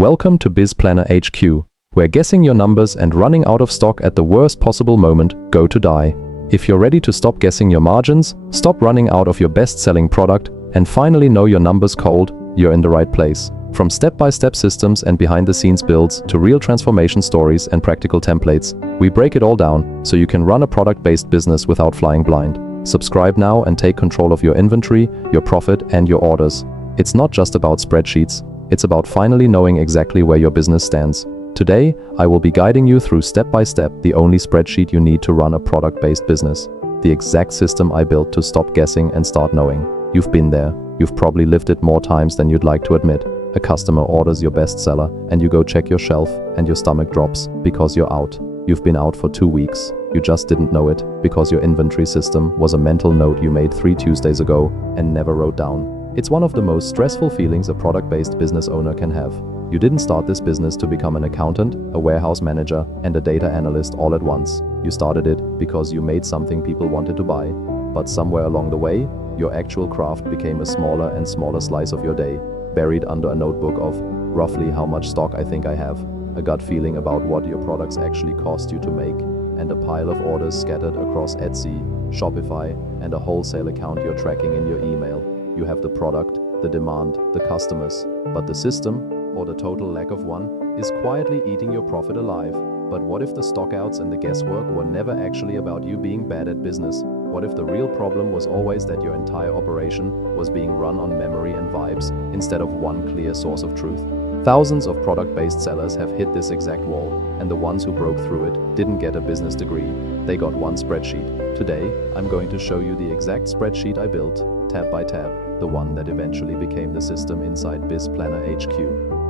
Welcome to Biz Planner HQ, where guessing your numbers and running out of stock at the worst possible moment go to die. If you're ready to stop guessing your margins, stop running out of your best-selling product, and finally know your numbers cold, you're in the right place. From step-by-step systems and behind-the-scenes builds to real transformation stories and practical templates, we break it all down so you can run a product-based business without flying blind. Subscribe now and take control of your inventory, your profit, and your orders. It's not just about spreadsheets. It's about finally knowing exactly where your business stands. Today, I will be guiding you through step-by-step the only spreadsheet you need to run a product-based business. The exact system I built to stop guessing and start knowing. You've been there. You've probably lived it more times than you'd like to admit. A customer orders your bestseller and you go check your shelf and your stomach drops because you're out. You've been out for 2 weeks. You just didn't know it because your inventory system was a mental note you made 3 Tuesdays ago and never wrote down. It's one of the most stressful feelings a product-based business owner can have. You didn't start this business to become an accountant, a warehouse manager, and a data analyst all at once. You started it because you made something people wanted to buy. But somewhere along the way, your actual craft became a smaller and smaller slice of your day, buried under a notebook of roughly how much stock I think I have, a gut feeling about what your products actually cost you to make, and a pile of orders scattered across Etsy, Shopify, and a wholesale account you're tracking in your email. You have the product, the demand, the customers, but the system, or the total lack of one, is quietly eating your profit alive. But what if the stockouts and the guesswork were never actually about you being bad at business? What if the real problem was always that your entire operation was being run on memory and vibes instead of one clear source of truth? Thousands of product-based sellers have hit this exact wall, and the ones who broke through it didn't get a business degree. They got one spreadsheet. Today, I'm going to show you the exact spreadsheet I built, tab by tab, the one that eventually became the system inside Biz Planner HQ.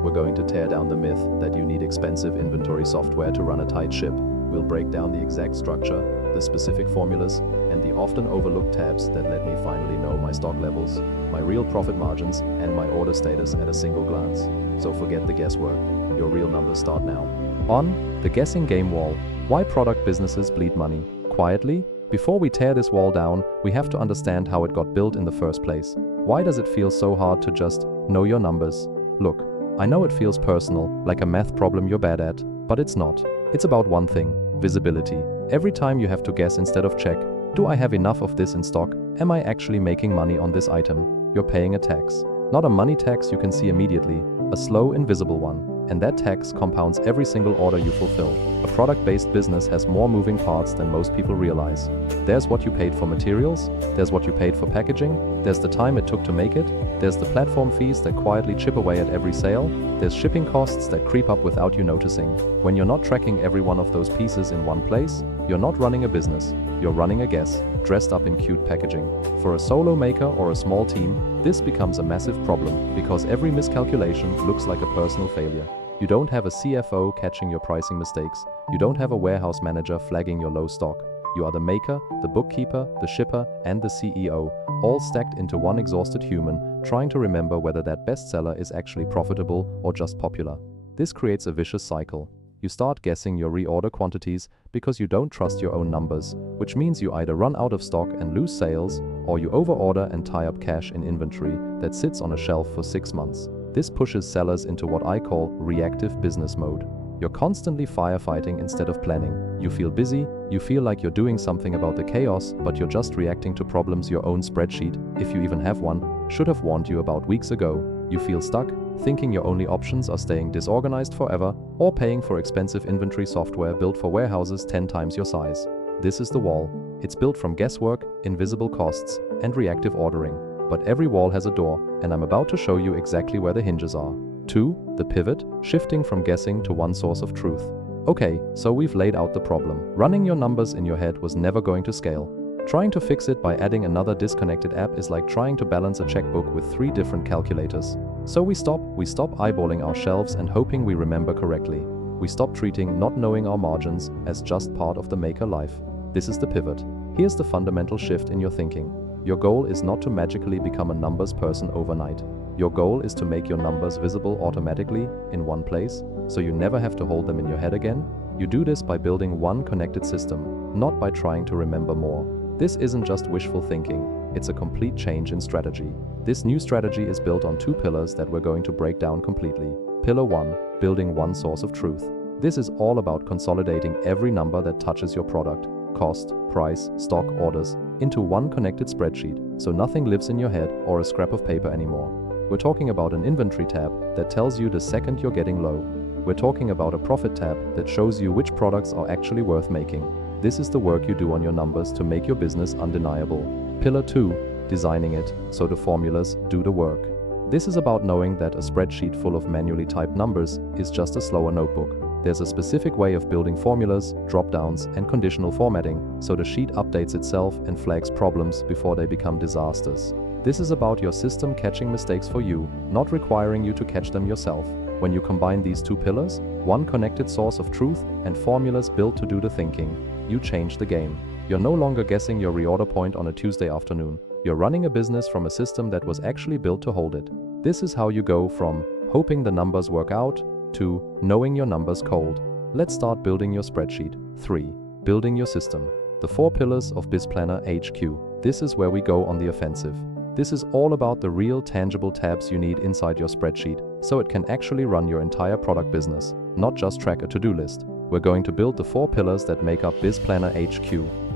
We're going to tear down the myth that you need expensive inventory software to run a tight ship. We'll break down the exact structure, the specific formulas, and the often overlooked tabs that let me finally know my stock levels, my real profit margins, and my order status at a single glance. So forget the guesswork. Your real numbers start now. On the guessing game wall, why product businesses bleed money? Quietly, before we tear this wall down, we have to understand how it got built in the first place. Why does it feel so hard to just know your numbers? Look, I know it feels personal, like a math problem you're bad at, but it's not. It's about one thing: visibility. Every time you have to guess instead of check, do I have enough of this in stock? Am I actually making money on this item? You're paying a tax. Not a money tax you can see immediately, a slow, invisible one. And that tax compounds every single order you fulfill. A product-based business has more moving parts than most people realize. There's what you paid for materials, there's what you paid for packaging, there's the time it took to make it, there's the platform fees that quietly chip away at every sale, there's shipping costs that creep up without you noticing. When you're not tracking every one of those pieces in one place, you're not running a business, you're running a guess, dressed up in cute packaging. For a solo maker or a small team, this becomes a massive problem because every miscalculation looks like a personal failure. You don't have a CFO catching your pricing mistakes. You don't have a warehouse manager flagging your low stock. You are the maker, the bookkeeper, the shipper, and the CEO, all stacked into one exhausted human, trying to remember whether that bestseller is actually profitable or just popular. This creates a vicious cycle. You start guessing your reorder quantities because you don't trust your own numbers, which means you either run out of stock and lose sales, or you overorder and tie up cash in inventory that sits on a shelf for 6 months. This pushes sellers into what I call reactive business mode. You're constantly firefighting instead of planning. You feel busy, you feel like you're doing something about the chaos, but you're just reacting to problems your own spreadsheet, if you even have one, should have warned you about weeks ago. You feel stuck, thinking your only options are staying disorganized forever or paying for expensive inventory software built for warehouses 10 times your size. This is the wall. It's built from guesswork, invisible costs, and reactive ordering. But every wall has a door, and I'm about to show you exactly where the hinges are. 2. The pivot, shifting from guessing to one source of truth. Okay, so we've laid out the problem. Running your numbers in your head was never going to scale. Trying to fix it by adding another disconnected app is like trying to balance a checkbook with 3 different calculators. So we stop eyeballing our shelves and hoping we remember correctly. We stop treating not knowing our margins as just part of the maker life. This is the pivot. Here's the fundamental shift in your thinking. Your goal is not to magically become a numbers person overnight. Your goal is to make your numbers visible automatically in one place, so you never have to hold them in your head again. You do this by building one connected system, not by trying to remember more. This isn't just wishful thinking, it's a complete change in strategy. This new strategy is built on 2 pillars that we're going to break down completely. Pillar 1. Building one source of truth. This is all about consolidating every number that touches your product, cost, price, stock, orders, into one connected spreadsheet, so nothing lives in your head or a scrap of paper anymore. We're talking about an inventory tab that tells you the second you're getting low. We're talking about a profit tab that shows you which products are actually worth making. This is the work you do on your numbers to make your business undeniable. Pillar 2. Designing it so the formulas do the work. This is about knowing that a spreadsheet full of manually typed numbers is just a slower notebook. There's a specific way of building formulas, drop-downs, and conditional formatting, so the sheet updates itself and flags problems before they become disasters. This is about your system catching mistakes for you, not requiring you to catch them yourself. When you combine these two pillars, one connected source of truth and formulas built to do the thinking, you change the game. You're no longer guessing your reorder point on a Tuesday afternoon. You're running a business from a system that was actually built to hold it. This is how you go from hoping the numbers work out to knowing your numbers cold. Let's start building your spreadsheet. 3. Building your system. The 4 pillars of Biz Planner HQ. This is where we go on the offensive. This is all about the real tangible tabs you need inside your spreadsheet, so it can actually run your entire product business, not just track a to-do list. We're going to build the 4 pillars that make up Biz Planner HQ.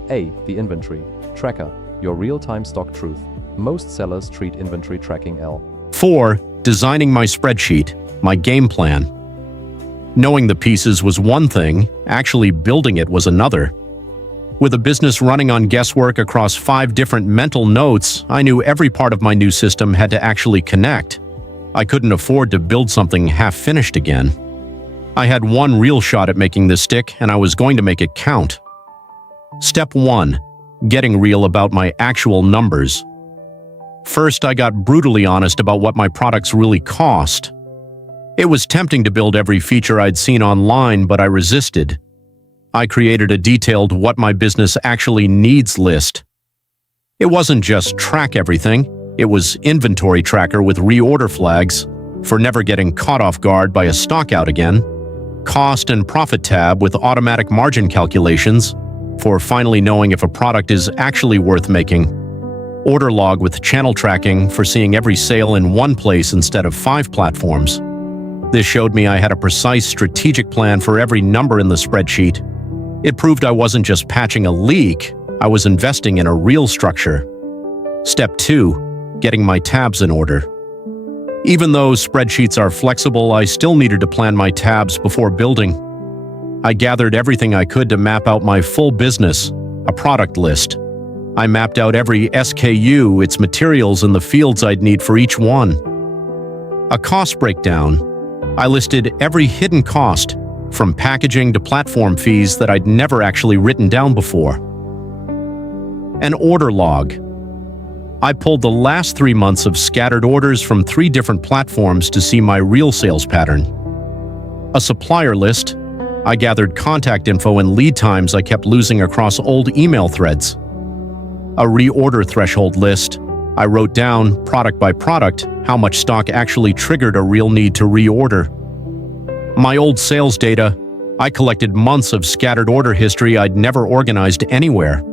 A. The inventory tracker. Your real-time stock truth. Most sellers treat inventory tracking L. 4. Designing my spreadsheet, my game plan. Knowing the pieces was one thing, actually building it was another. With a business running on guesswork across 5 different mental notes, I knew every part of my new system had to actually connect. I couldn't afford to build something half-finished again. I had one real shot at making this stick, and I was going to make it count. Step 1. Getting real about my actual numbers. First, I got brutally honest about what my products really cost. It was tempting to build every feature I'd seen online, but I resisted. I created a detailed what my business actually needs list. It wasn't just track everything, it was inventory tracker with reorder flags for never getting caught off guard by a stockout again, cost and profit tab with automatic margin calculations for finally knowing if a product is actually worth making, order log with channel tracking for seeing every sale in one place instead of 5 platforms. This showed me I had a precise strategic plan for every number in the spreadsheet. It proved I wasn't just patching a leak, I was investing in a real structure. Step 2. Getting my tabs in order. Even though spreadsheets are flexible, I still needed to plan my tabs before building. I gathered everything I could to map out my full business, a product list. I mapped out every SKU, its materials, and the fields I'd need for each one. A cost breakdown. I listed every hidden cost, from packaging to platform fees that I'd never actually written down before. An order log. I pulled the last 3 months of scattered orders from 3 different platforms to see my real sales pattern. A supplier list. I gathered contact info and lead times I kept losing across old email threads. A reorder threshold list. I wrote down, product by product, how much stock actually triggered a real need to reorder. My old sales data. I collected months of scattered order history I'd never organized anywhere.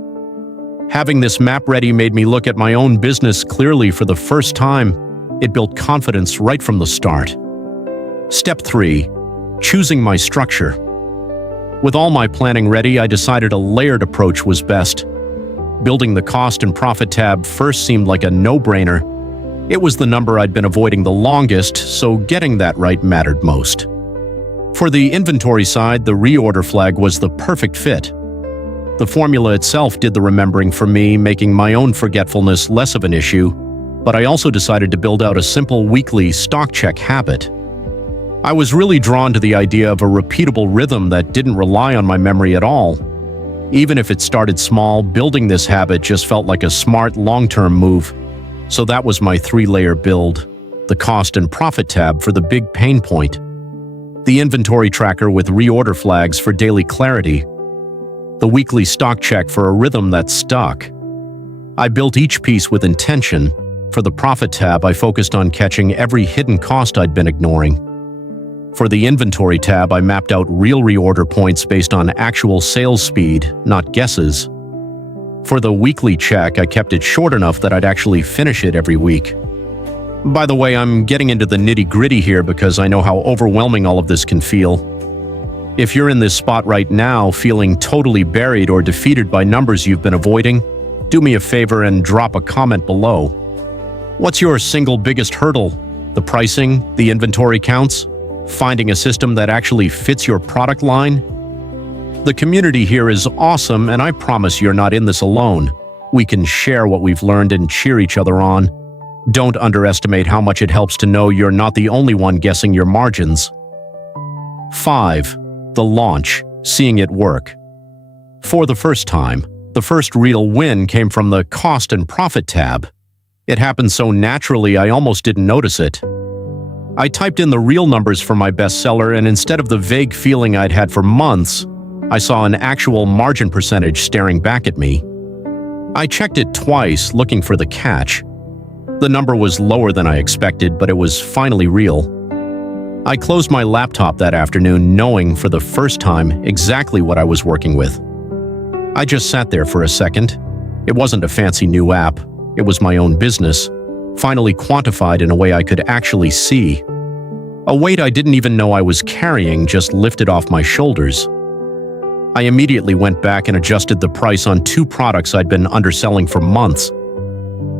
Having this map ready made me look at my own business clearly for the first time. It built confidence right from the start. Step 3. Choosing my structure. With all my planning ready, I decided a layered approach was best. Building the cost and profit tab first seemed like a no-brainer. It was the number I'd been avoiding the longest, so getting that right mattered most. For the inventory side, the reorder flag was the perfect fit. The formula itself did the remembering for me, making my own forgetfulness less of an issue, but I also decided to build out a simple weekly stock check habit. I was really drawn to the idea of a repeatable rhythm that didn't rely on my memory at all. Even if it started small, building this habit just felt like a smart long-term move. So that was my 3-layer build, the cost and profit tab for the big pain point, the inventory tracker with reorder flags for daily clarity, the weekly stock check for a rhythm that stuck. I built each piece with intention. For the profit tab, I focused on catching every hidden cost I'd been ignoring. For the inventory tab, I mapped out real reorder points based on actual sales speed, not guesses. For the weekly check, I kept it short enough that I'd actually finish it every week. By the way, I'm getting into the nitty-gritty here because I know how overwhelming all of this can feel. If you're in this spot right now, feeling totally buried or defeated by numbers you've been avoiding, do me a favor and drop a comment below. What's your single biggest hurdle? The pricing? The inventory counts? Finding a system that actually fits your product line? The community here is awesome, and I promise you're not in this alone. We can share what we've learned and cheer each other on. Don't underestimate how much it helps to know you're not the only one guessing your margins. 5. The launch, seeing it work. For the first time, the first real win came from the Cost and Profit tab. It happened so naturally I almost didn't notice it. I typed in the real numbers for my bestseller, and instead of the vague feeling I'd had for months, I saw an actual margin percentage staring back at me. I checked it twice, looking for the catch. The number was lower than I expected, but it was finally real. I closed my laptop that afternoon knowing for the first time exactly what I was working with. I just sat there for a second. It wasn't a fancy new app. It was my own business, finally quantified in a way I could actually see. A weight I didn't even know I was carrying just lifted off my shoulders. I immediately went back and adjusted the price on 2 products I'd been underselling for months.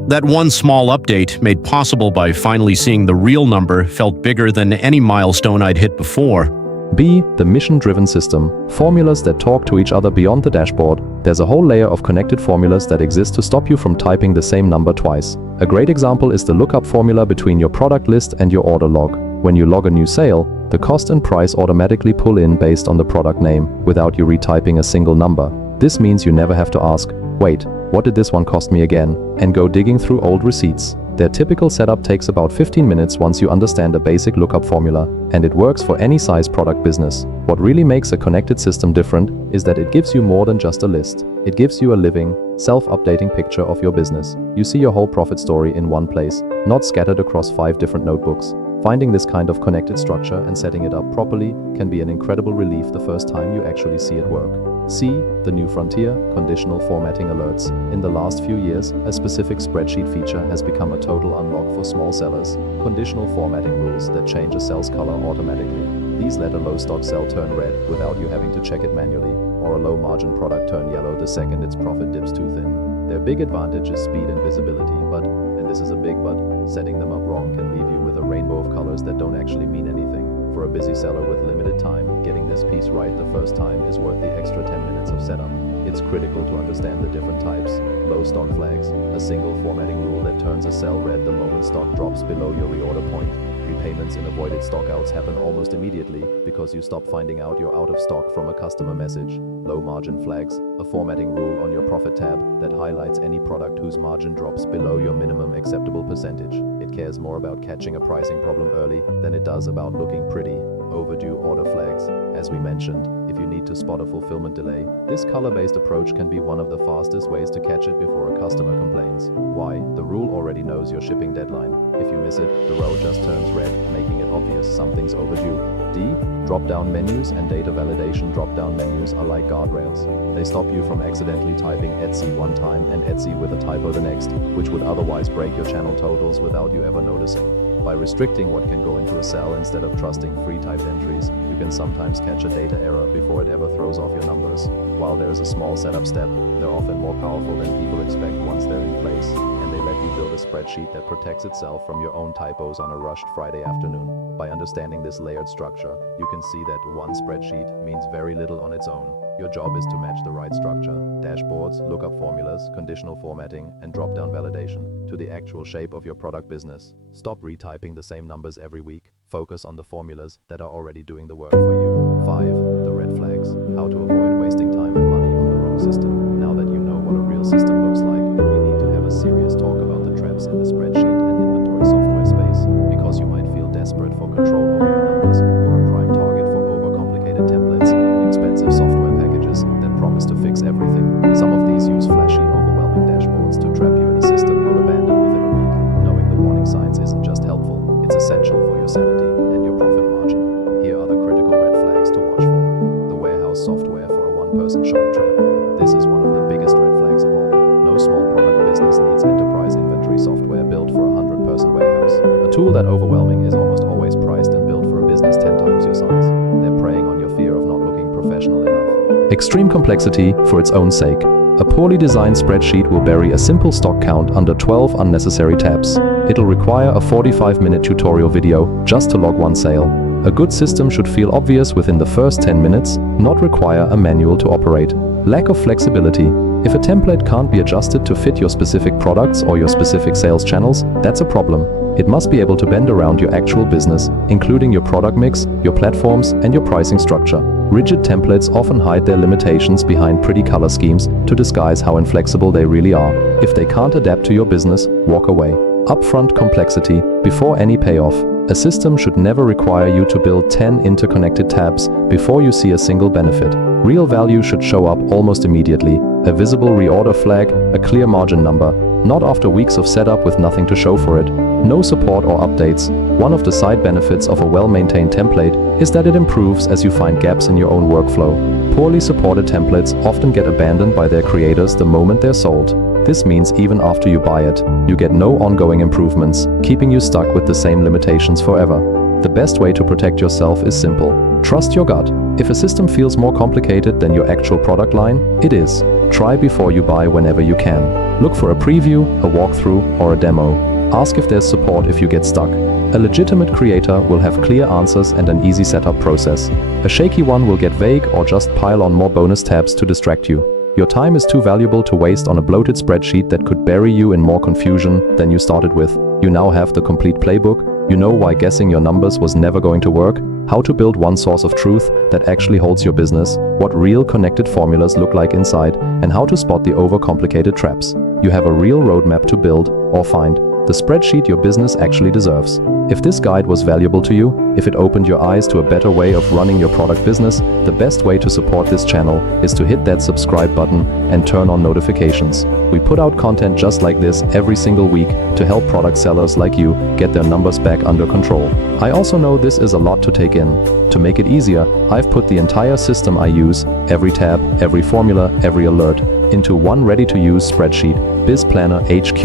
That one small update, made possible by finally seeing the real number, felt bigger than any milestone I'd hit before. B. The mission-driven system. Formulas that talk to each other beyond the dashboard. There's a whole layer of connected formulas that exist to stop you from typing the same number twice. A great example is the lookup formula between your product list and your order log. When you log a new sale, the cost and price automatically pull in based on the product name, without you retyping a single number. This means you never have to ask, wait, what did this one cost me again? And go digging through old receipts. Their typical setup takes about 15 minutes once you understand a basic lookup formula, and it works for any size product business. What really makes a connected system different is that it gives you more than just a list. It gives you a living, self-updating picture of your business. You see your whole profit story in one place, not scattered across 5 different notebooks. Finding this kind of connected structure and setting it up properly can be an incredible relief the first time you actually see it work. C. The new frontier, conditional formatting alerts. In the last few years, a specific spreadsheet feature has become a total unlock for small sellers. Conditional formatting rules that change a cell's color automatically. These let a low stock cell turn red without you having to check it manually, or a low margin product turn yellow the second its profit dips too thin. Their big advantage is speed and visibility, but, and this is a big but, setting them up wrong can leave you with a rainbow of colors that don't actually mean anything. For a busy seller with limited time, getting this piece right the first time is worth the extra 10 minutes of setup. It's critical to understand the different types. Low stock flags, a single formatting rule that turns a cell red the moment stock drops below your reorder point. Repayments and avoided stockouts happen almost immediately because you stop finding out you're out of stock from a customer message. Low margin flags, a formatting rule on your profit tab that highlights any product whose margin drops below your minimum acceptable percentage. It cares more about catching a pricing problem early than it does about looking pretty. Overdue order flags. As we mentioned, if you need to spot a fulfillment delay, this color-based approach can be one of the fastest ways to catch it before a customer complains. Why? The rule already knows your shipping deadline. If you miss it, the row just turns red, making it obvious something's overdue. D. Drop-down menus and data validation drop-down menus are like guardrails. They stop you from accidentally typing Etsy one time and Etsy with a typo the next, which would otherwise break your channel totals without you ever noticing. By restricting what can go into a cell instead of trusting free-typed entries, you can sometimes catch a data error before it ever throws off your numbers. While there is a small setup step, they're often more powerful than people expect once they're in place, and they let you build a spreadsheet that protects itself from your own typos on a rushed Friday afternoon. By understanding this layered structure, you can see that one spreadsheet means very little on its own. Your job is to match the right structure, dashboards, lookup formulas, conditional formatting, and drop-down validation to the actual shape of your product business. Stop retyping the same numbers every week. Focus on the formulas that are already doing the work for you. 5. The red flags. How to avoid wasting time and money on the wrong system. Now that you know what a real system looks like, we need to have a serious talk about the traps in the spreadsheet and inventory software space. Because you might feel desperate for control over your numbers, you're a prime target for overcomplicated templates and expensive software packages that promise to fix everything. Some of these use flashy, overwhelming dashboards to trap you in a system you'll abandon within a week. Knowing the warning signs isn't just helpful, it's essential for your sanity and your profit margin. Here are the critical red flags to watch for. The warehouse software for a one-person shop trap. This is one of the biggest red flags of all. No small product business needs enterprise inventory software built for a 100-person warehouse. tool that overwhelming is almost always priced and built for a business 10 times your size. They're preying on your fear of not looking professional enough. Extreme complexity for its own sake. A poorly designed spreadsheet will bury a simple stock count under 12 unnecessary tabs. It'll require a 45-minute tutorial video just to log one sale. A good system should feel obvious within the first 10 minutes, not require a manual to operate. Lack of flexibility. If a template can't be adjusted to fit your specific products or your specific sales channels, that's a problem. It must be able to bend around your actual business, including your product mix, your platforms, and your pricing structure. Rigid templates often hide their limitations behind pretty color schemes to disguise how inflexible they really are. If they can't adapt to your business, walk away. Upfront complexity before any payoff. A system should never require you to build 10 interconnected tabs before you see a single benefit. Real value should show up almost immediately. A visible reorder flag, a clear margin number, not after weeks of setup with nothing to show for it. No support or updates. One of the side benefits of a well-maintained template is that it improves as you find gaps in your own workflow. Poorly supported templates often get abandoned by their creators the moment they're sold. This means even after you buy it, you get no ongoing improvements, keeping you stuck with the same limitations forever. The best way to protect yourself is simple. Trust your gut. If a system feels more complicated than your actual product line, it is. Try before you buy whenever you can. Look for a preview, a walkthrough, or a demo. Ask if there's support if you get stuck. A legitimate creator will have clear answers and an easy setup process. A shaky one will get vague or just pile on more bonus tabs to distract you. Your time is too valuable to waste on a bloated spreadsheet that could bury you in more confusion than you started with. You now have the complete playbook. You know why guessing your numbers was never going to work, how to build one source of truth that actually holds your business, what real connected formulas look like inside, and how to spot the overcomplicated traps. You have a real roadmap to build or find the spreadsheet your business actually deserves. If this guide was valuable to you, if it opened your eyes to a better way of running your product business, the best way to support this channel is to hit that subscribe button and turn on notifications. We put out content just like this every single week to help product sellers like you get their numbers back under control. I also know this is a lot to take in. To make it easier, I've put the entire system I use, every tab, every formula, every alert, into one ready-to-use spreadsheet, Biz Planner HQ.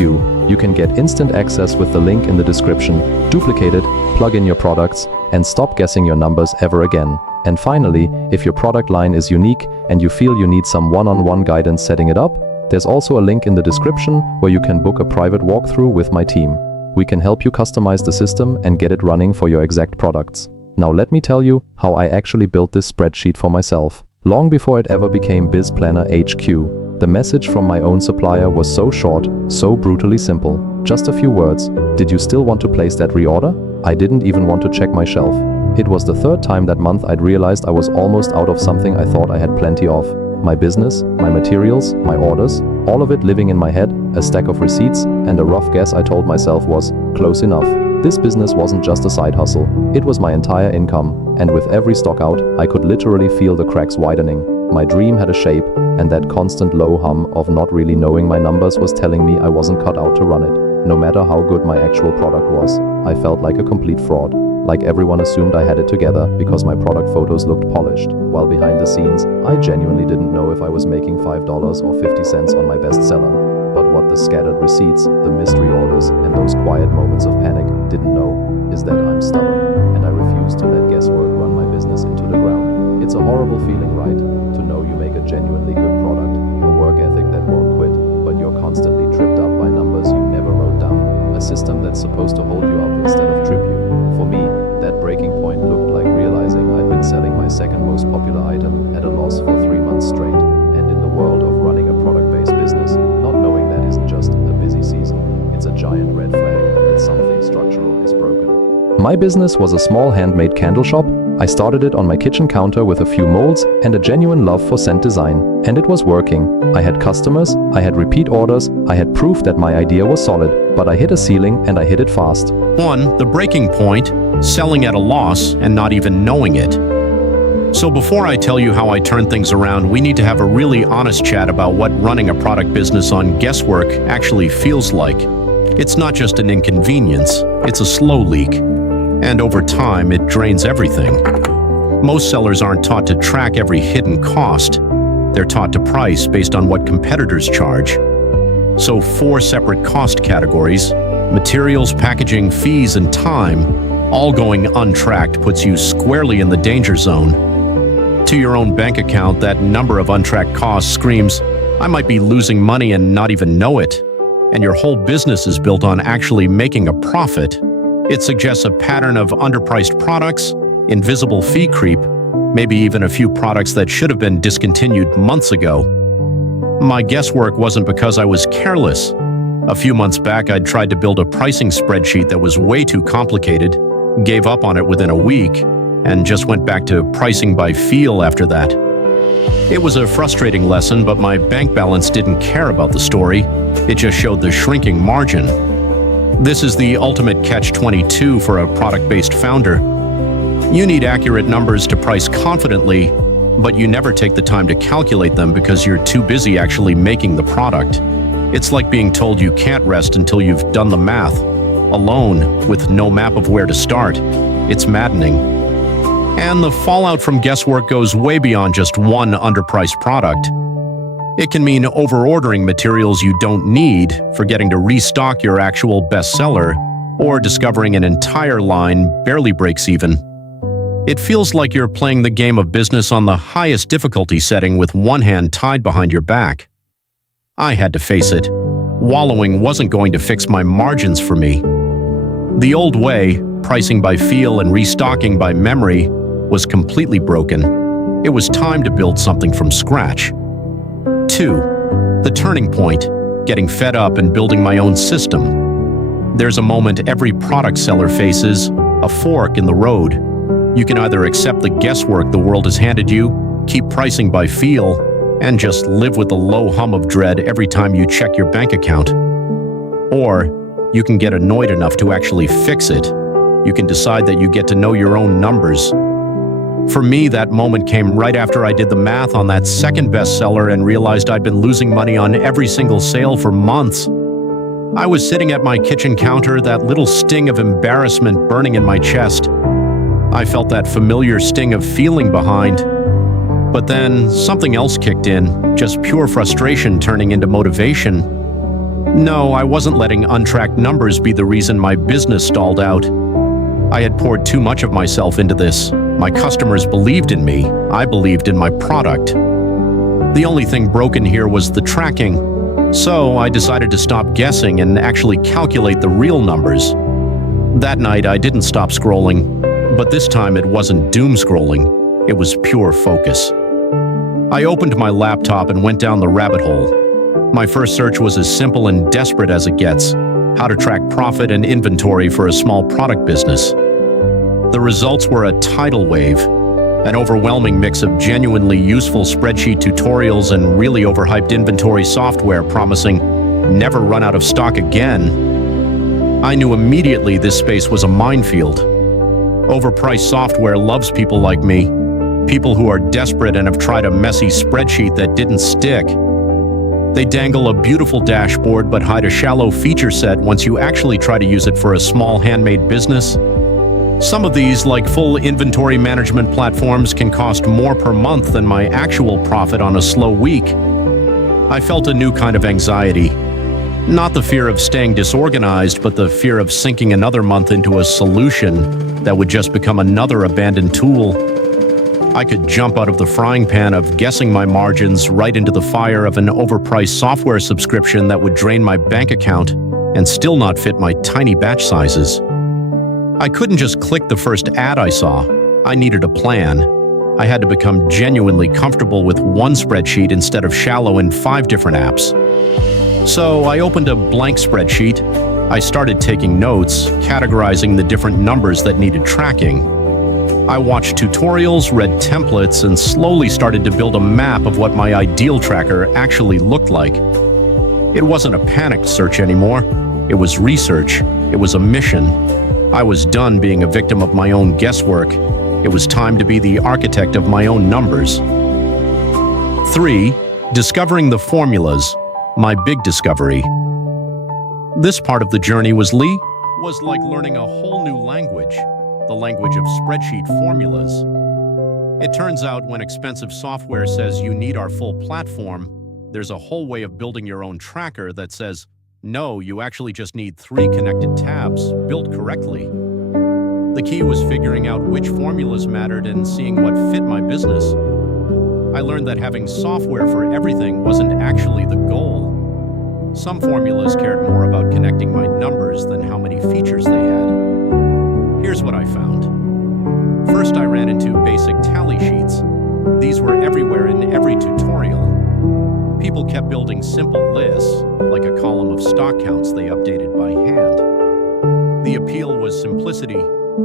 You can get instant access with the link in the description, duplicate it, plug in your products, and stop guessing your numbers ever again. And finally, if your product line is unique and you feel you need some one-on-one guidance setting it up, there's also a link in the description where you can book a private walkthrough with my team. We can help you customize the system and get it running for your exact products. Now let me tell you how I actually built this spreadsheet for myself. Long before it ever became Biz Planner HQ, the message from my own supplier was so short, so brutally simple. Just a few words. Did you still want to place that reorder? I didn't even want to check my shelf. It was the third time that month I'd realized I was almost out of something I thought I had plenty of. My business, my materials, my orders, all of it living in my head, a stack of receipts, and a rough guess I told myself was close enough. This business wasn't just a side hustle. It was my entire income, and with every stock out, I could literally feel the cracks widening. My dream had a shape, and that constant low hum of not really knowing my numbers was telling me I wasn't cut out to run it. No matter how good my actual product was, I felt like a complete fraud. Like everyone assumed I had it together because my product photos looked polished, while behind the scenes, I genuinely didn't know if I was making $5 or 50 cents on my bestseller. But what the scattered receipts, the mystery orders, and those quiet moments of panic didn't know is that I'm stubborn, and I refuse to let guesswork run my business into the ground. It's a horrible feeling, right? To know you make a genuinely good product, a work ethic that won't quit, but you're constantly tripped up by numbers you never wrote down. A system that's supposed to hold you up instead of trip you. For me, that breaking point looked like realizing I'd been selling my second most popular item at a loss for 3 months straight. And in the world of running a product-based business, not knowing that isn't just a busy season, it's a giant red flag that something structural is broken. My business was a small handmade candle shop. I started it on my kitchen counter with a few molds and a genuine love for scent design. And it was working. I had customers, I had repeat orders, I had proof that my idea was solid, but I hit a ceiling and I hit it fast. 1. The breaking point, selling at a loss and not even knowing it. So before I tell you how I turn things around, we need to have a really honest chat about what running a product business on guesswork actually feels like. It's not just an inconvenience, it's a slow leak. And over time, it drains everything. Most sellers aren't taught to track every hidden cost. They're taught to price based on what competitors charge. So 4 separate cost categories: Materials, packaging, fees, and time, all going untracked, puts you squarely in the danger zone. To your own bank account, that number of untracked costs screams, I might be losing money and not even know it. And your whole business is built on actually making a profit. It suggests a pattern of underpriced products, invisible fee creep, maybe even a few products that should have been discontinued months ago. My guesswork wasn't because I was careless. A few months back, I'd tried to build a pricing spreadsheet that was way too complicated, gave up on it within a week, and just went back to pricing by feel after that. It was a frustrating lesson, but my bank balance didn't care about the story. It just showed the shrinking margin. This is the ultimate catch-22 for a product-based founder. You need accurate numbers to price confidently, but you never take the time to calculate them because you're too busy actually making the product. It's like being told you can't rest until you've done the math, alone, with no map of where to start. It's maddening. And the fallout from guesswork goes way beyond just one underpriced product. It can mean over-ordering materials you don't need, forgetting to restock your actual bestseller, or discovering an entire line barely breaks even. It feels like you're playing the game of business on the highest difficulty setting with one hand tied behind your back. I had to face it. Wallowing wasn't going to fix my margins for me. The old way, pricing by feel and restocking by memory, was completely broken. It was time to build something from scratch. 2. The turning point, getting fed up and building my own system. There's a moment every product seller faces, a fork in the road. You can either accept the guesswork the world has handed you, keep pricing by feel, and just live with the low hum of dread every time you check your bank account. Or you can get annoyed enough to actually fix it. You can decide that you get to know your own numbers. For me, that moment came right after I did the math on that second bestseller and realized I'd been losing money on every single sale for months. I was sitting at my kitchen counter, that little sting of embarrassment burning in my chest. I felt that familiar sting of feeling behind. But then something else kicked in, just pure frustration turning into motivation. No, I wasn't letting untracked numbers be the reason my business stalled out. I had poured too much of myself into this. My customers believed in me. I believed in my product. The only thing broken here was the tracking. So I decided to stop guessing and actually calculate the real numbers. That night, I didn't stop scrolling, but this time it wasn't doom scrolling. It was pure focus. I opened my laptop and went down the rabbit hole. My first search was as simple and desperate as it gets: how to track profit and inventory for a small product business. The results were a tidal wave, an overwhelming mix of genuinely useful spreadsheet tutorials and really overhyped inventory software promising never run out of stock again. I knew immediately this space was a minefield. Overpriced software loves people like me, people who are desperate and have tried a messy spreadsheet that didn't stick. They dangle a beautiful dashboard but hide a shallow feature set once you actually try to use it for a small handmade business. Some of these, like full inventory management platforms, can cost more per month than my actual profit on a slow week. I felt a new kind of anxiety. Not the fear of staying disorganized, but the fear of sinking another month into a solution that would just become another abandoned tool. I could jump out of the frying pan of guessing my margins right into the fire of an overpriced software subscription that would drain my bank account and still not fit my tiny batch sizes. I couldn't just click the first ad I saw. I needed a plan. I had to become genuinely comfortable with one spreadsheet instead of shallow in 5 different apps. So I opened a blank spreadsheet. I started taking notes, categorizing the different numbers that needed tracking. I watched tutorials, read templates, and slowly started to build a map of what my ideal tracker actually looked like. It wasn't a panicked search anymore. It was research. It was a mission. I was done being a victim of my own guesswork. It was time to be the architect of my own numbers. 3. Discovering the formulas. My big discovery. This part of the journey was like learning a whole new language, the language of spreadsheet formulas. It turns out when expensive software says you need our full platform, there's a whole way of building your own tracker that says, No, you actually just need 3 connected tabs, built correctly. The key was figuring out which formulas mattered and seeing what fit my business. I learned that having software for everything wasn't actually the goal. Some formulas cared more about connecting my numbers than how many features they had. Here's what I found. First, I ran into basic tally sheets. These were everywhere in every tutorial. People kept building simple lists, like a column of stock counts they updated by hand. The appeal was simplicity,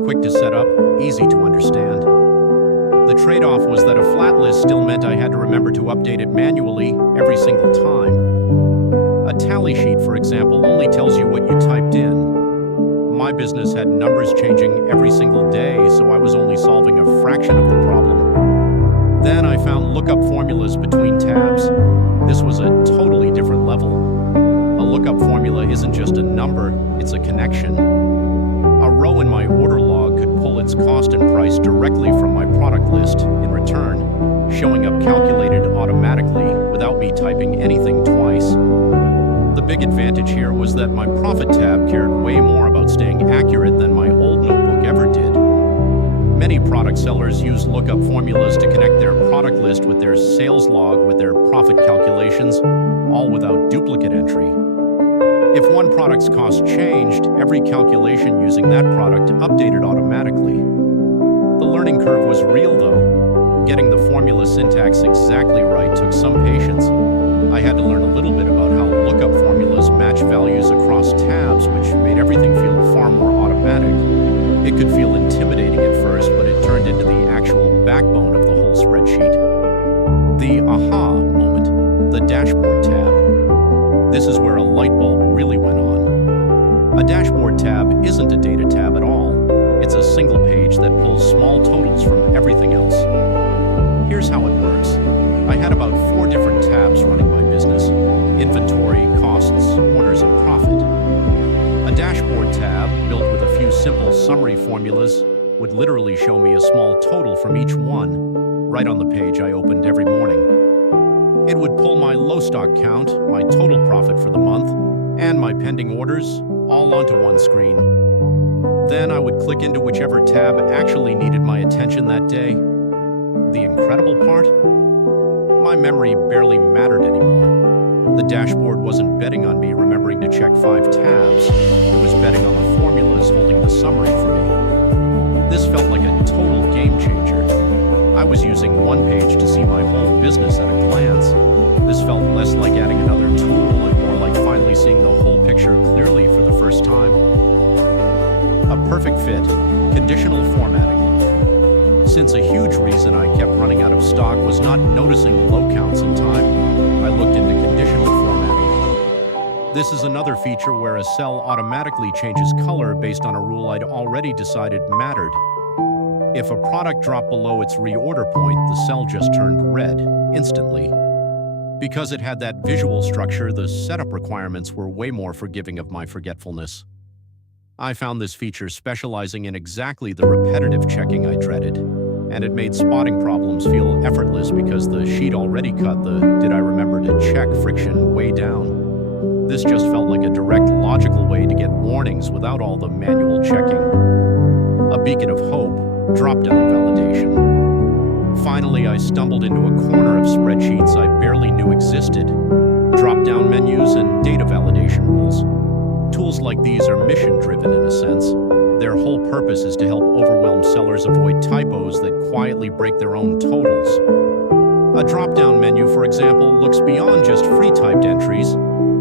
quick to set up, easy to understand. The trade-off was that a flat list still meant I had to remember to update it manually every single time. A tally sheet, for example, only tells you what you typed in. My business had numbers changing every single day, so I was only solving a fraction of the problem. Then I found lookup formulas between tabs. This was a totally different level. A lookup formula isn't just a number, it's a connection. A row in my order log could pull its cost and price directly from my product list in return, showing up calculated automatically without me typing anything twice. The big advantage here was that my profit tab cared way more about staying accurate than my old notebook ever did. Many product sellers use lookup formulas to connect their product list with their sales log with their profit calculations, all without duplicate entry. If one product's cost changed, every calculation using that product updated automatically. The learning curve was real though. Getting the formula syntax exactly right took some patience. I had to learn a little bit about how lookup formulas match values across tabs, which made everything feel far more automatic. It could feel intimidating at first, but it turned into the actual backbone of the whole spreadsheet. The aha moment, the dashboard tab. This is where a light bulb really went on. A dashboard tab isn't a data tab at all. It's a single page that pulls small totals from everything else. Here's how it works. I had about 4 different tabs running my business: inventory, costs, orders, and profit. A dashboard tab, built with a few simple summary formulas, would literally show me a small total from each one, right on the page I opened every morning. It would pull my low stock count, my total profit for the month, and my pending orders, all onto one screen. Then I would click into whichever tab actually needed my attention that day. The incredible part? My memory barely mattered anymore. The dashboard wasn't betting on me remembering to check 5 tabs. It was betting on the formulas holding the summary for me. This felt like a total game changer. I was using one page to see my whole business at a glance. This felt less like adding another tool and more like finally seeing the whole picture clearly for the first time. A perfect fit, conditional formatting. Since a huge reason I kept running out of stock was not noticing low counts in time, I looked into conditional formatting. This is another feature where a cell automatically changes color based on a rule I'd already decided mattered. If a product dropped below its reorder point, the cell just turned red, instantly. Because it had that visual structure, the setup requirements were way more forgiving of my forgetfulness. I found this feature specializing in exactly the repetitive checking I dreaded, and it made spotting problems feel effortless because the sheet already cut the "did I remember to check" friction way down. This just felt like a direct, logical way to get warnings without all the manual checking. A beacon of hope, drop-down validation. Finally, I stumbled into a corner of spreadsheets I barely knew existed: drop-down menus and data validation rules. Tools like these are mission-driven in a sense. Their whole purpose is to help overwhelmed sellers avoid typos that quietly break their own totals. A drop-down menu, for example, looks beyond just free-typed entries.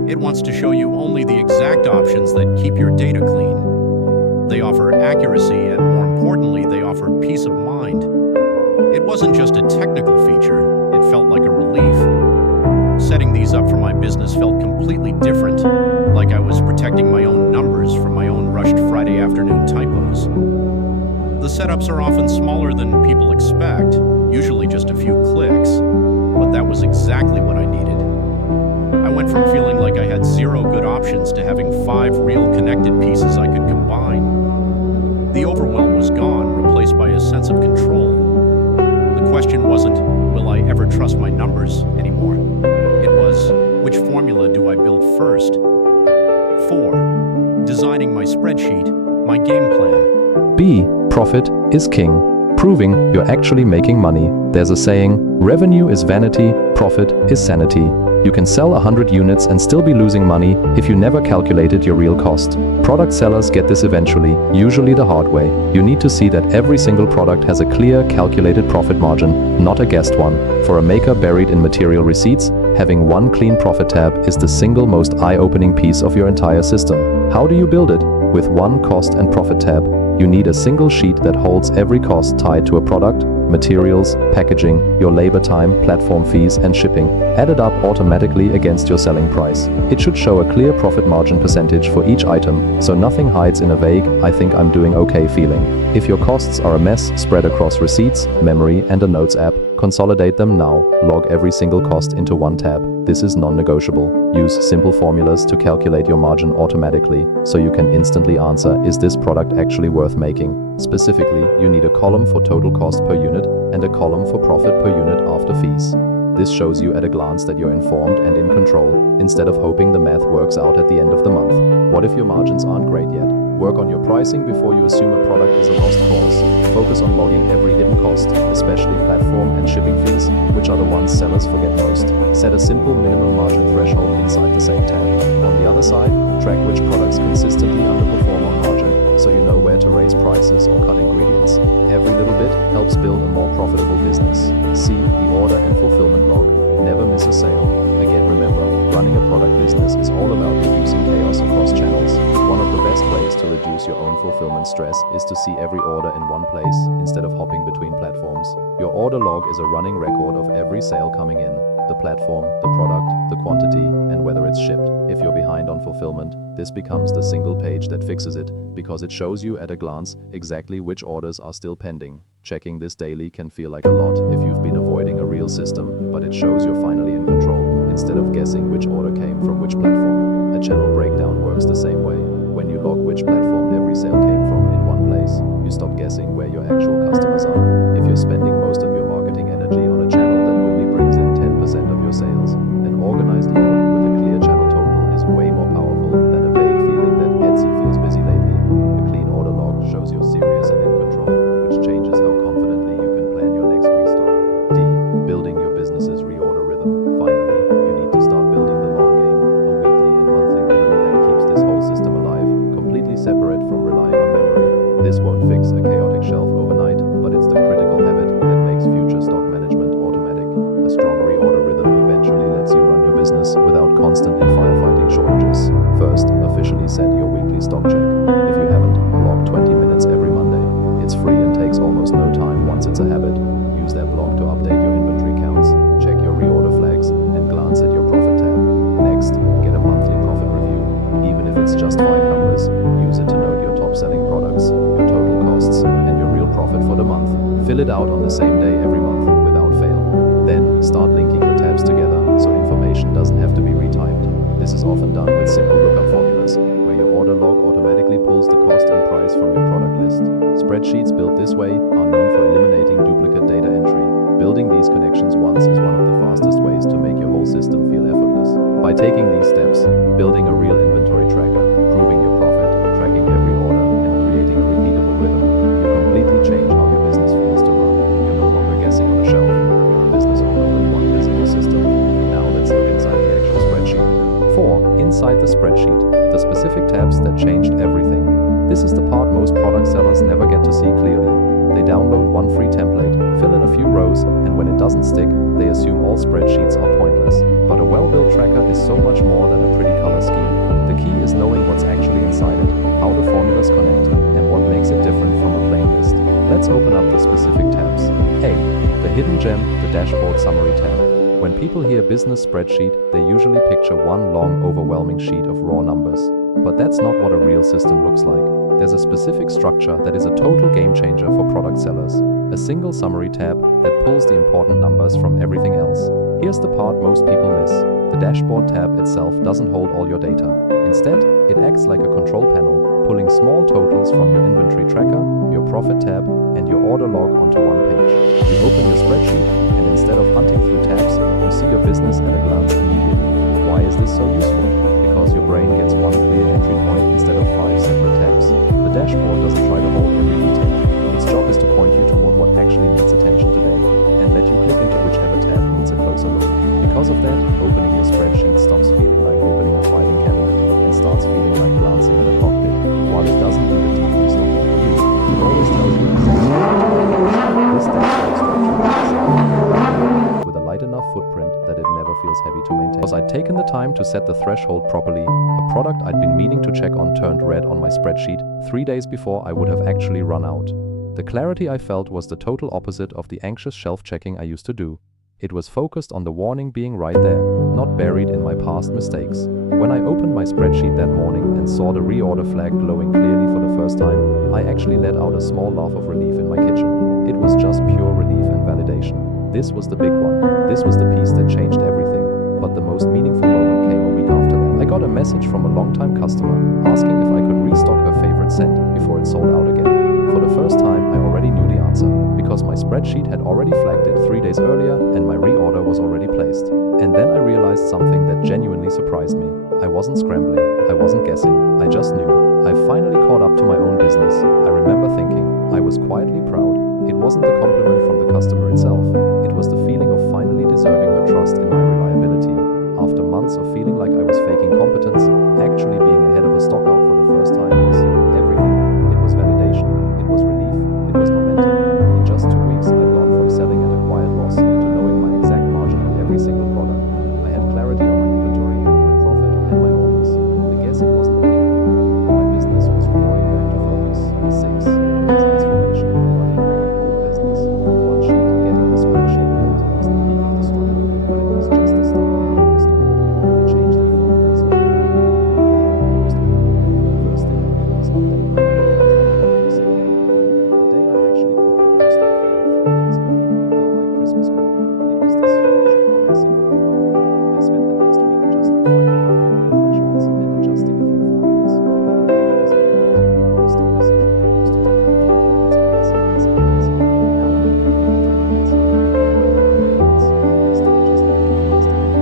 It wants to show you only the exact options that keep your data clean. They offer accuracy, and more importantly, they offer peace of mind. It wasn't just a technical feature, it felt like a relief. Setting these up for my business felt completely different, like I was protecting my own numbers from my own rushed Friday afternoon typos. The setups are often smaller than people expect, usually just a few clicks, but that was exactly what I needed. I went from feeling like I had 0 good options to having 5 real connected pieces I could combine. The overwhelm was gone, replaced by a sense of control. The question wasn't, will I ever trust my numbers anymore? It was, which formula do I build first? 4. Designing my spreadsheet, my game plan. B. Profit is king. Proving you're actually making money. There's a saying, revenue is vanity, profit is sanity. You can sell 100 units and still be losing money if you never calculated your real cost. Product sellers get this eventually, usually the hard way. You need to see that every single product has a clear, calculated profit margin, not a guessed one. For a maker buried in material receipts, having one clean profit tab is the single most eye-opening piece of your entire system. How do you build it? With one cost and profit tab. You need a single sheet that holds every cost tied to a product, materials, packaging, your labor time, platform fees, and shipping, added up automatically against your selling price. It should show a clear profit margin percentage for each item, so nothing hides in a vague, I think I'm doing okay feeling. If your costs are a mess spread across receipts, memory, and a notes app, consolidate them now. Log every single cost into one tab. This is non-negotiable. Use simple formulas to calculate your margin automatically, so you can instantly answer, is this product actually worth making? Specifically, you need a column for total cost per unit and a column for profit per unit after fees. This shows you at a glance that you're informed and in control, instead of hoping the math works out at the end of the month. What if your margins aren't great yet? Work on your pricing before you assume a product is a lost cause. Focus on logging every hidden cost, especially platform and shipping fees, which are the ones sellers forget most. Set a simple minimum margin threshold inside the same tab. On the other side, track which products consistently underperform on margin, so you know where to raise prices or cut ingredients. Every little bit helps build a more profitable business. See the order and fulfillment log. Never miss a sale. Again, remember, running a product business is all about reducing chaos across channels. One of the best ways to reduce your own fulfillment stress is to see every order in one place, instead of hopping between platforms. Your order log is a running record of every sale coming in. The platform, the product, the quantity, and whether it's shipped. If you're behind on fulfillment, this becomes the single page that fixes it, because it shows you at a glance exactly which orders are still pending. Checking this daily can feel like a lot if you've been avoiding a real system, but it shows you're finally in control, instead of guessing which order came from which platform. A channel breakdown works the same way. When you log which platform every sale came from in one place, you stop guessing where your actual customers are. If you're spending most of your marketing energy on a channel that only brings in 10% of your sales, an organized log with a clear channel total is way more powerful than a vague feeling that Etsy feels busy lately. A clean order log shows you're serious and in control, which changes how confidently you can plan your next restock. D. Building your business's reorder rhythm. Finally, you need to start building the long game, a weekly and monthly rhythm that keeps this whole system alive, completely separate from relying on memory. This won't fix a chaotic shelf overnight, but it's the critical habit that makes future stock management automatic. A strong reorder rhythm eventually lets you run your business without constantly firefighting shortages. First, officially set your weekly stock check. If you haven't, block 20 minutes every Monday. It's free and takes almost no time once it's a habit. Use that block to update your inventory counts, check your reorder flags, and glance at your profit tab. Next, get a monthly profit review. Even if it's just 5 numbers, use it to note your top-selling products, your total costs, and your real profit for the month. Fill it out on the same day every month, without fail. Then, start linking your tabs together, so information doesn't have to be retyped. This is often done with simple lookup formulas, where your order log automatically pulls the cost and price from your product list. Spreadsheets built this way are known for eliminating duplicate data entry. Building these connections once is one of the fastest ways to make your whole system feel effortless. By taking these steps, building a real inventory tracker, proving your profit, tracking every order, and creating a repeatable rhythm, you completely change how your business feels to run. You're no longer guessing on a shelf. You're a business owner with one visible system. Now let's look inside the actual spreadsheet. 4. Inside the spreadsheet, the specific tabs that changed everything. This is the part most product sellers never get to see clearly. They download one free template, fill in a few rows, and when it doesn't stick, they assume all spreadsheets are pointless. But a well-built tracker is so much more than a pretty color scheme. The key is knowing what's actually inside it, how the formulas connect, and what makes it different from a plain list. Let's open up the specific tabs. A. The hidden gem, the dashboard summary tab. When people hear business spreadsheet, they usually picture one long, overwhelming sheet of raw numbers. But that's not what a real system looks like. There's a specific structure that is a total game changer for product sellers. A single summary tab that pulls the important numbers from everything else. Here's the part most people miss. The dashboard tab itself doesn't hold all your data. Instead, it acts like a control panel, pulling small totals from your inventory tracker, your profit tab, and your order log onto one page. You open your spreadsheet, and instead of hunting through tabs, you see your business at a glance immediately. Why is this so useful? because your brain gets one clear entry point instead of 5 separate tabs. The dashboard doesn't try to hold every detail. Its job is to point you toward what actually needs attention today, and let you click into whichever tab needs a closer look. Because of that, opening your spreadsheet stops feeling like opening a filing cabinet and starts feeling like glancing at a cockpit. While it doesn't do the deep restocking for you, it always tells you exactly this dashboard structure with a light enough footprint that it never feels heavy to maintain. Because I'd taken the time to set the threshold properly, a product I'd been meaning to check on turned red on my spreadsheet 3 days before I would have actually run out. The clarity I felt was the total opposite of the anxious shelf checking I used to do. It was focused on the warning being right there, not buried in my past mistakes. When I opened my spreadsheet that morning and saw the reorder flag glowing clearly for the first time, I actually let out a small laugh of relief in my kitchen. It was just pure relief and validation. This was the big one. This was the piece that changed everything. But the most meaningful moment came a week after that. I got a message from a longtime customer asking if I could restock her favorite scent before it sold out again. For the first time, I already knew the answer, because my spreadsheet had already flagged it 3 days earlier and my reorder was already placed. And then I realized something that genuinely surprised me. I wasn't scrambling, I wasn't guessing, I just knew. I finally caught up to my own business. I remember thinking, I was quietly proud. It wasn't the compliment from the customer itself, it was the feeling of finally deserving her trust in my reliability. After months of feeling like I was faking competence, actually being ahead of a stockout for the first time was everything. It was validation, it was relief, it was momentum. In just 2 weeks, I'd gone from selling at a quiet loss to knowing my exact margin on every single product. I had clarity on my inventory, my profit, and my orders. The guessing wasn't winning anymore. My business was roaring back to focus. 6. Transformation. Running my own business. One sheet, getting the spreadsheet built was the peak of the struggle, but it was just the start of the story. The change that followed was most important. The first thing I did was update my the day I actually caught up to stock flag 3 days early felt like Christmas morning. It was this huge calming symbol of my week. I spent the next week just refining my reorder thresholds and adjusting a few formulas. The impact was immediate. The restock decision I used to take 20 minutes passing. Now I don't even need 20 minutes. I still just let it fast and change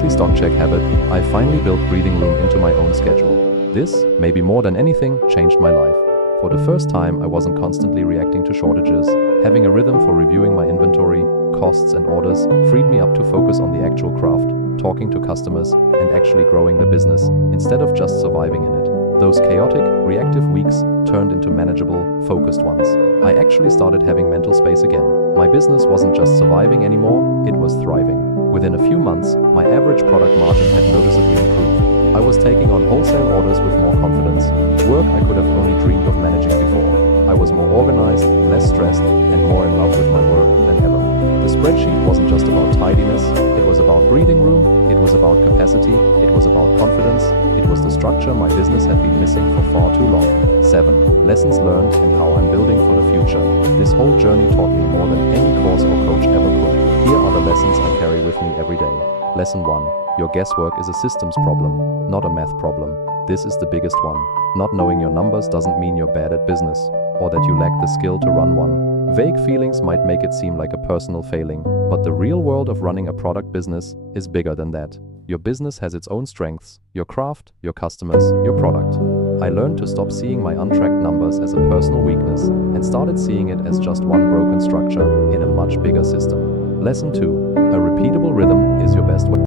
the stock check habit, I finally built breathing room into my own schedule. This, maybe more than anything, changed my life. For the first time, I wasn't constantly reacting to shortages. Having a rhythm for reviewing my inventory, costs and orders freed me up to focus on the actual craft, talking to customers, and actually growing the business, instead of just surviving in it. Those chaotic, reactive weeks turned into manageable, focused ones. I actually started having mental space again. My business wasn't just surviving anymore, it was thriving. Within a few months, my average product margin had noticeably improved. I was taking on wholesale orders with more confidence, work I could have only dreamed of managing before. I was more organized, less stressed, and more in love with my work than ever. The spreadsheet wasn't just about tidiness, it was about breathing room, it was about capacity, it was about confidence, it was the structure my business had been missing for far too long. 7. Lessons learned and how I'm building for the future. This whole journey taught me more than any course or coach ever could. Here are the lessons I carry with me every day. Lesson 1. Your guesswork is a systems problem, not a math problem. This is the biggest one. Not knowing your numbers doesn't mean you're bad at business, or that you lack the skill to run one. Vague feelings might make it seem like a personal failing, but the real world of running a product business is bigger than that. Your business has its own strengths, your craft, your customers, your product. I learned to stop seeing my untracked numbers as a personal weakness and started seeing it as just one broken structure in a much bigger system. Lesson 2. A repeatable rhythm is your best way.